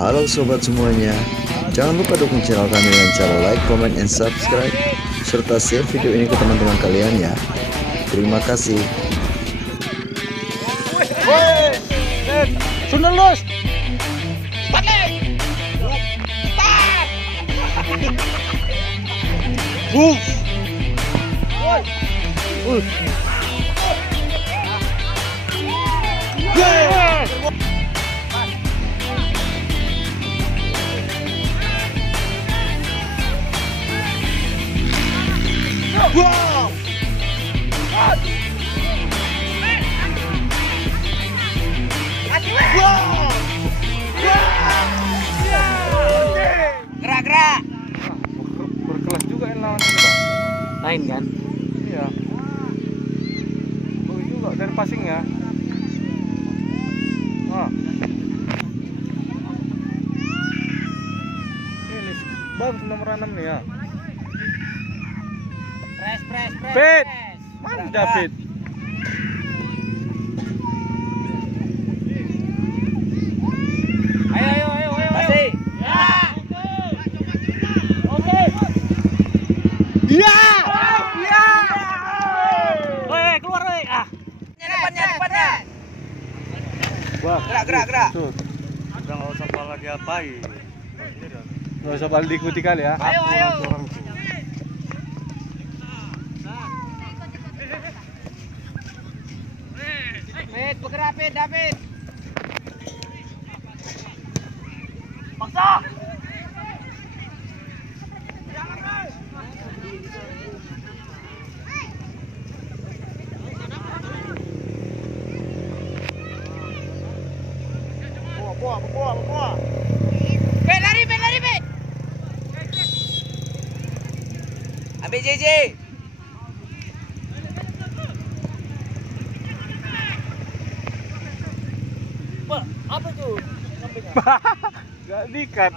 Halo sobat semuanya, jangan lupa dukung channel kami dengan cara like, comment, and subscribe, serta share video ini ke teman-teman kalian ya. Terima kasih. Sundel los. Gerak-gerak. Berkelas juga yang lawan ini, Bang. Lain kan? Iya. Bagus juga dari passingnya. Ini Bang nomor 6 nih ya. Press. Fit. Mana David? Ayo. Kasih. Ya. Oke. Iya. Woi, keluar woi. Depannya. Wah, Gerak. Tuh. Udah nggak usah kepala diapain. Nggak usah balik diikuti kali ya. Ayo. Fit, bergerak Fit, David. Paksa. Bawa. Fit, lari Fit. Ambil JJ. Apa tuh? Gak dikat.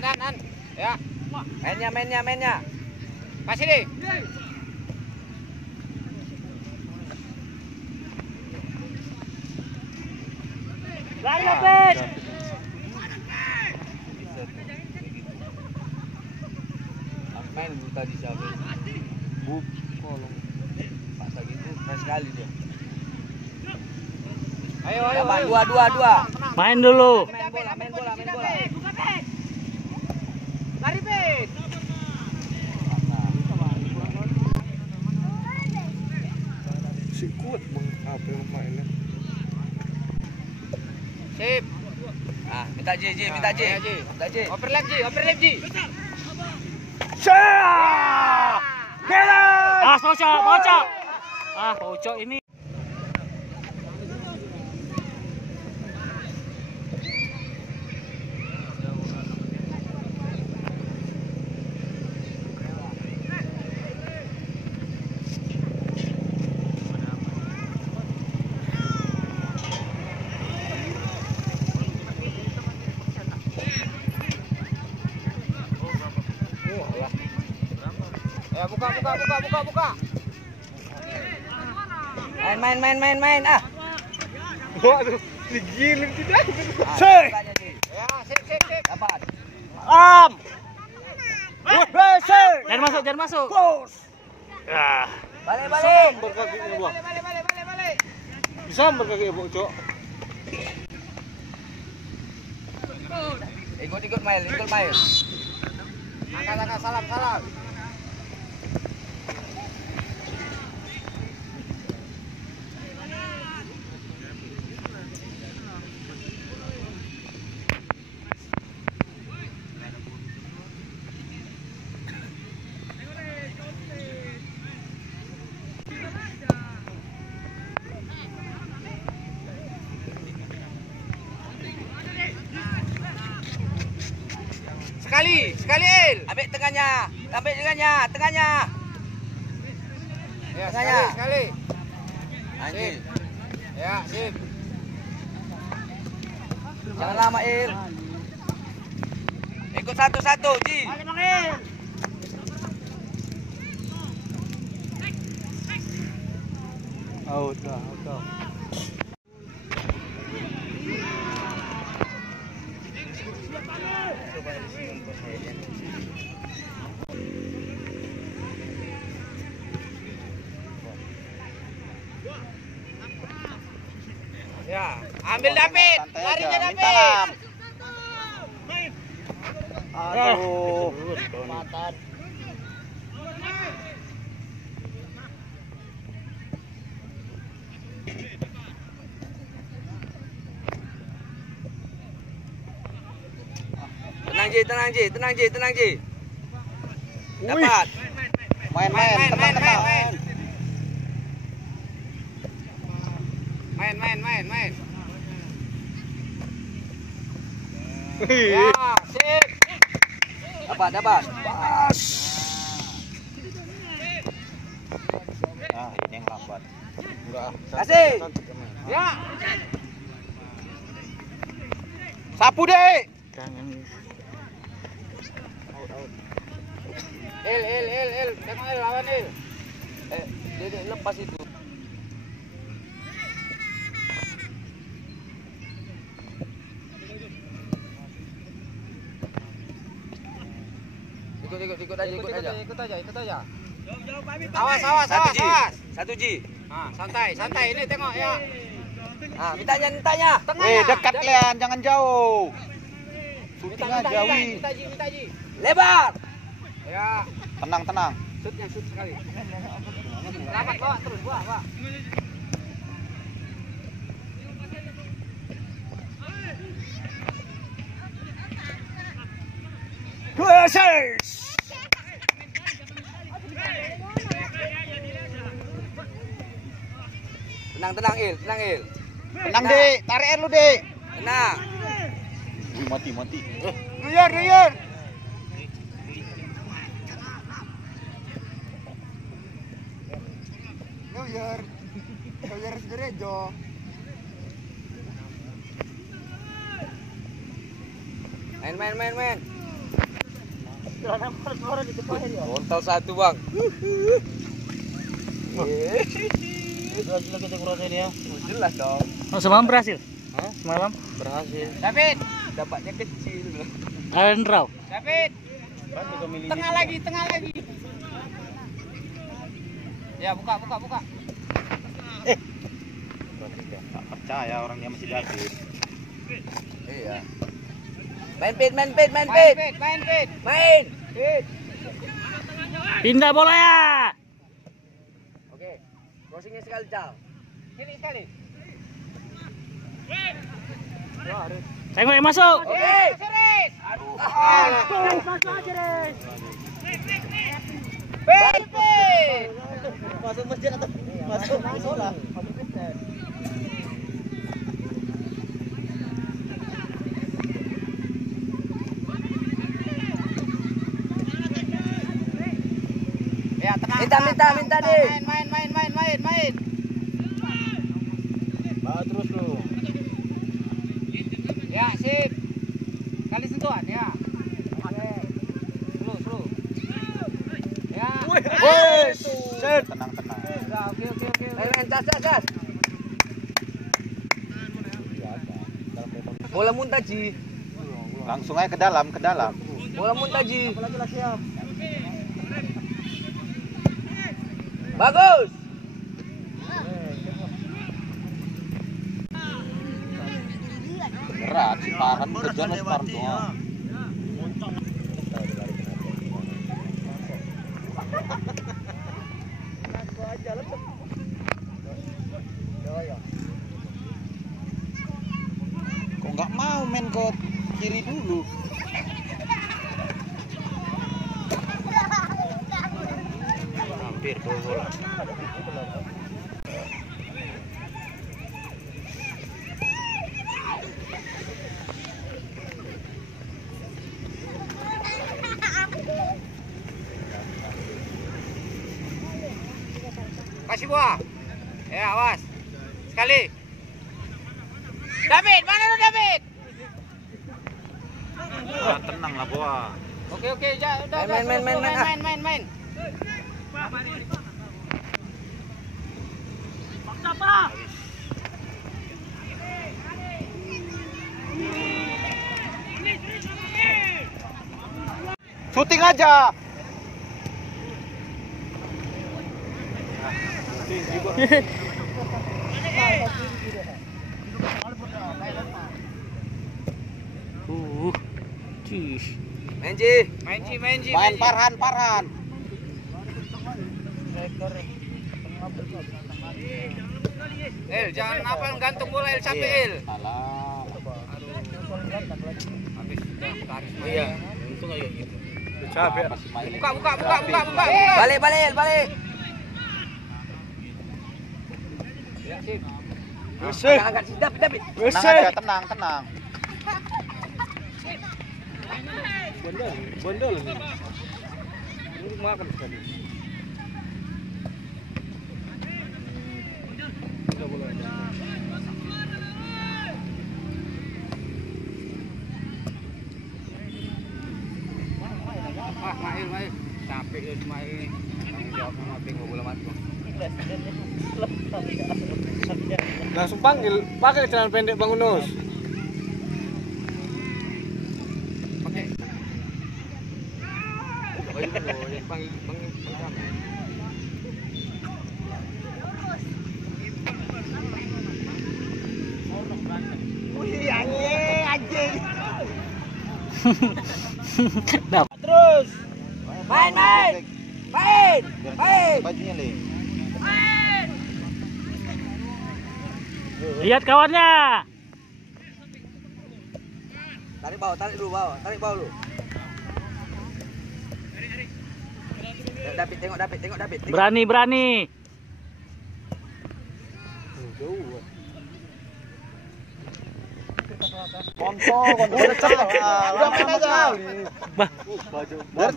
An. Ya. Mainnya. Kasih deh. Lari David. Main dulu tadi siapa? Kolong. Paksa gitu, keras sekali dia. Ayo. Dua. Main dulu. Main bola. Lari, Fit. Si kuat Bang apa yang mainnya. Sip. Ah, minta J. Overlap J. Pocok. Pocok ini. Ya, buka. Main. Ah. Waduh, digiling tidak. Ya, sip. Dapat. Jangan masuk. Balik. Berkakinya gua. Balik. Bisa berkaki ya, Cok. Ikut mail. Angkat, salam. Sekali Il. Ambil tengahnya. Ya, sekali. Anjir. Ya, sip. Jangan lama, Il. Ikut satu-satu, Ji. Out dah, out dah. Ya, ambil David. Larinya David. Aduh. Tenang Ji. Dapat. Main. Main. Ya, sip. Dapat. Nah, ini yang lambat. Kasih. Ya. Sapu deh. Il. Tengok Il, lawan Il. Dia lepas itu. Ikut aja. Awas. Satu Ji. Santai. Ini tengok ya. Mintanya. Tengahnya. Dekat kalian, jangan jauh. Syuting aja, Wi. Minta Ji. Lebar. Ya. Tenang. Shoot sekali. Selamat bawa terus, bawa. Tenang Il. Tenang, Dek. Tarik lu, Dek. Tenang. Mati. Liar. Liar gereja. Main. Kontol satu, Bang. Jelas dong. Semalam berhasil? Hah? Semalam? Berhasil. David, dapatnya kecil. Iron Raw. David. Tengah lagi. Ya, buka. Tak percaya orangnya masih David. Iya. Main pit. Pindah bola ya. Oke. Crossingnya sekali, Cal. Kiri sekali. Tengok yang masuk. Oke. Series. Aduh. Masuk aja, Res. Pit. Masuk masjid atau masuk musola? Ya, tenang. Minta deh. Main. Bawa terus lu. Ya, sip. Kali sentuhan ya. Oke. Slow. Ya. Tenang. Ya, oke. Main, cas. Bola muntah, Ji. Langsung aja ke dalam. Bola muntah, Ji. Bagus. Berat si Parhan kejar mas Parhan doang. Kok nggak mau main ke kiri dulu? Hampir bola. Kasih buah. Ya, awas. Sekali. David, mana lu David? Tenang lah Boa. Oke, ya udah. Main. Paksa Pak. Shooting aja. Cish. Main Farhan. El, jangan apa gantung bola El, capek El. Iya. Untung aja gitu. Capek. Buka. Balik. Ya, sip. Agak sih, David. Tenang. Bondol nih. Ini makan sekali. Mail. Capek ya cuma ini. Tanggung jawab sama bingung bola mati. Langsung panggil, pakai celana pendek Bang Unus. Pakai. Panggil sama. Anjing. Dapat. Terus. Main. Bajunya Le. Lihat kawannya. Tarik bawah dulu. Tengok David. Berani. Kontol. Udah main aja.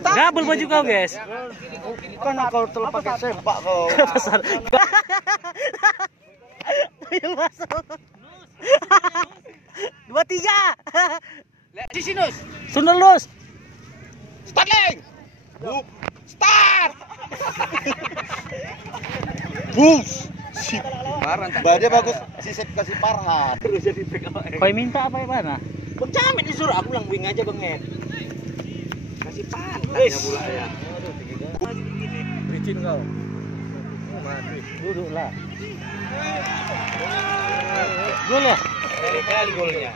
Gabel baju kau, guys. Bukan kau terlalu pakai sepak kau. Pasar. Tuyul masuk. 2-3. Lihat di sini, Sundel lus. Startling. Start. Bus. Sip. Badannya bagus. Sisip kasih Farhan. Kau minta apa ya mana? Bang Jamin disuruh aku bilang wing aja Bang Ed. Kasih pantatnya bola ya. Licin kau. Duduklah. Gol ya? Kali golnya.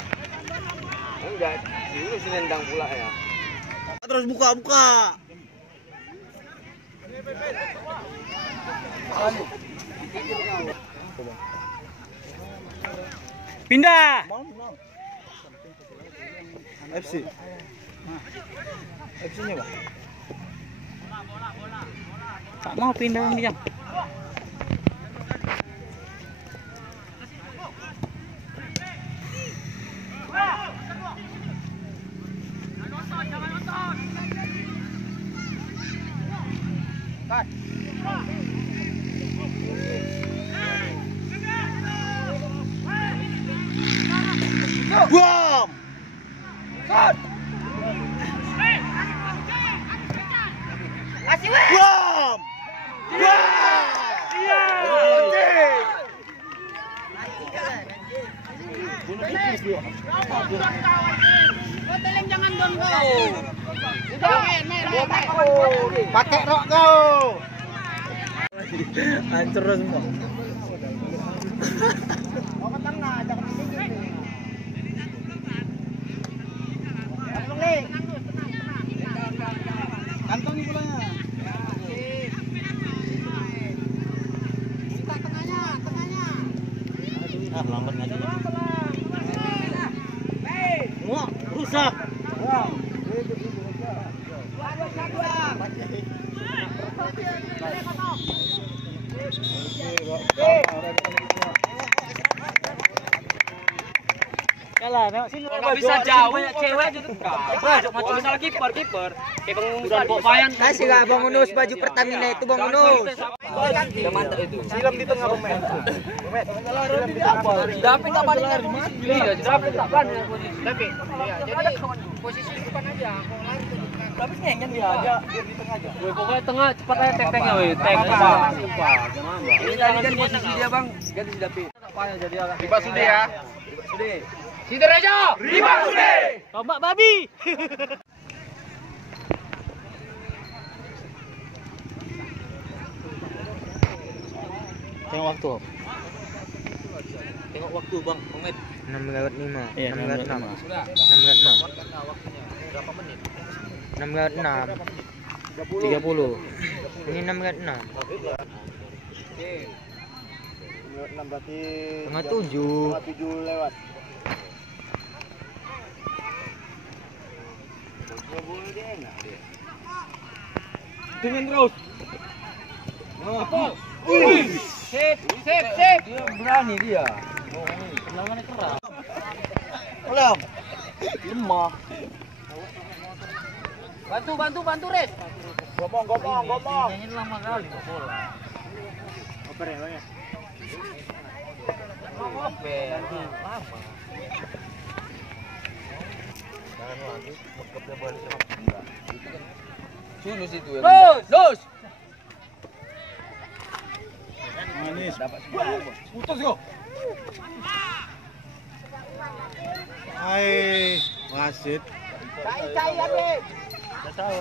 Enggak, ini sih nendang pula ya. Terus buka. Pindah. FC. FC-nya Bang. Tak mau pindah Bang. Bom. Kasih weh. Bom. Iya. Hotelin jangan don kau. Udah main. Pakai rok kau. Hancur semua. Mau ke tengah, jangan ke sini. Kantong bolanya. Tengahnya. Lambat ngaji. Wah, rusak. Kalah, tengok sini. Enggak bisa jauh banyak cewek aja tuh. Macam misalnya kiper. Kayak Bang Unus bawa bayan. Kasih lah Bang Unus baju Pertamina itu Bang Unus. Udah mantap itu. Silam di tengah pemain. Dapat tak balik lari. Iya, dapat tak balik. Tapi iya, jadi posisi di depan aja. Mau lari ke depan. Tapi nyenyen dia aja, dia di tengah aja. Woi, pokoknya tengah cepat aja teng-tengnya woi. Teng. Ini tadi kan posisi dia, Bang. Ganti si Dapi. Riba Sude ya. Sude. Sidorejo. Riba Sude. Tombak babi. Tengok waktu. Tengok waktu, Bang. Menit. 6:05. Iya, 6:06. 6:06. Berapa menit? 6:06. 30. Ini 6:06. Oke. 6 berarti 6:07. 7 lewat. Dengan terus. Sip, sip, sip. Dia berani dia. Tendangannya keras. Belum. Lemah. Bantu, Res. Gomong. Ini lama kali kok bola. Oper ya, Bang ya. Lama. Jangan lagi bekapnya balik sama enggak. Sulus itu ya. Terus. Manis. Dapat semua. Putus kok. Hai, wasit. Cai abe.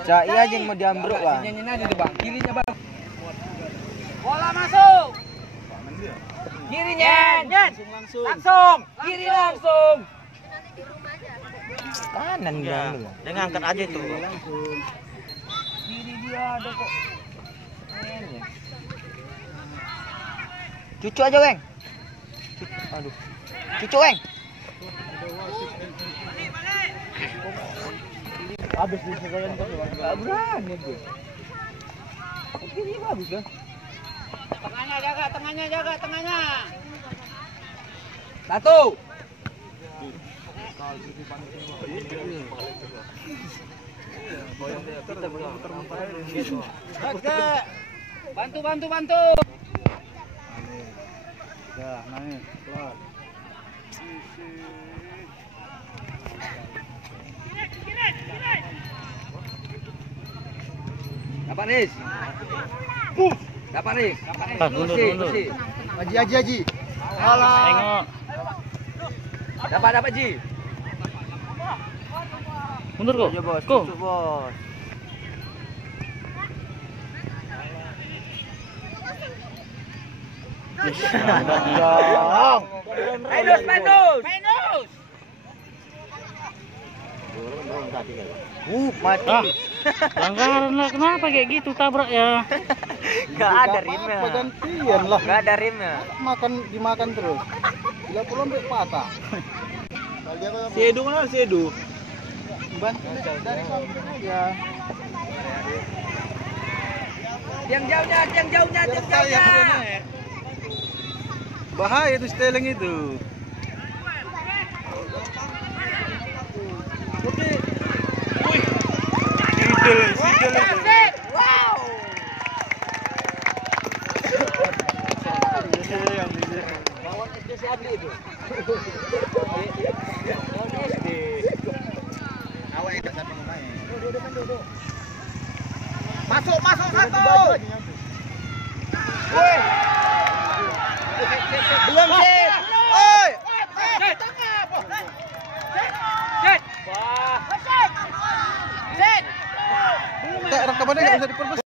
Cai aja yang mau diambruk lah. Nyanyiin aja tuh, Bang. Kirinya, Bang. Bola masuk. Kiri nyen. Langsung. Kiri langsung. Kanan bilang dulu. Dia ngangkat aja tuh. Kiri dia ada kok. Mainnya. Cucu aja, Weng. Aduh. Cucu, Weng. Habis di sekolah kan, Bang. Enggak berani gue. Kiri bagus kan? Tengahnya jaga. Satu. Bantu. Ya, naik. Keluar. Dapat Nis. Dapat Nis. Mundur. Haji. Tengok. Dapat Ji. Mundur kok. Ayo, Bos. Kok. Cucu, Bos. Main. Mati. Ah. Pelanggaran lah, kenapa kayak gitu tabrak ya? Gak ada rimnya. Gantian lah. Gak ada rimnya. Dimakan terus. Bila pulang patah. Sedu mana Sedu? Bantu dari samping aja. Yang jauhnya. Bahaya itu steling itu. Wow. Lawan SD si Adli itu. Masuk satu. Woi. Belum sih. Oi. Set. Rekamannya nggak bisa diperbesar.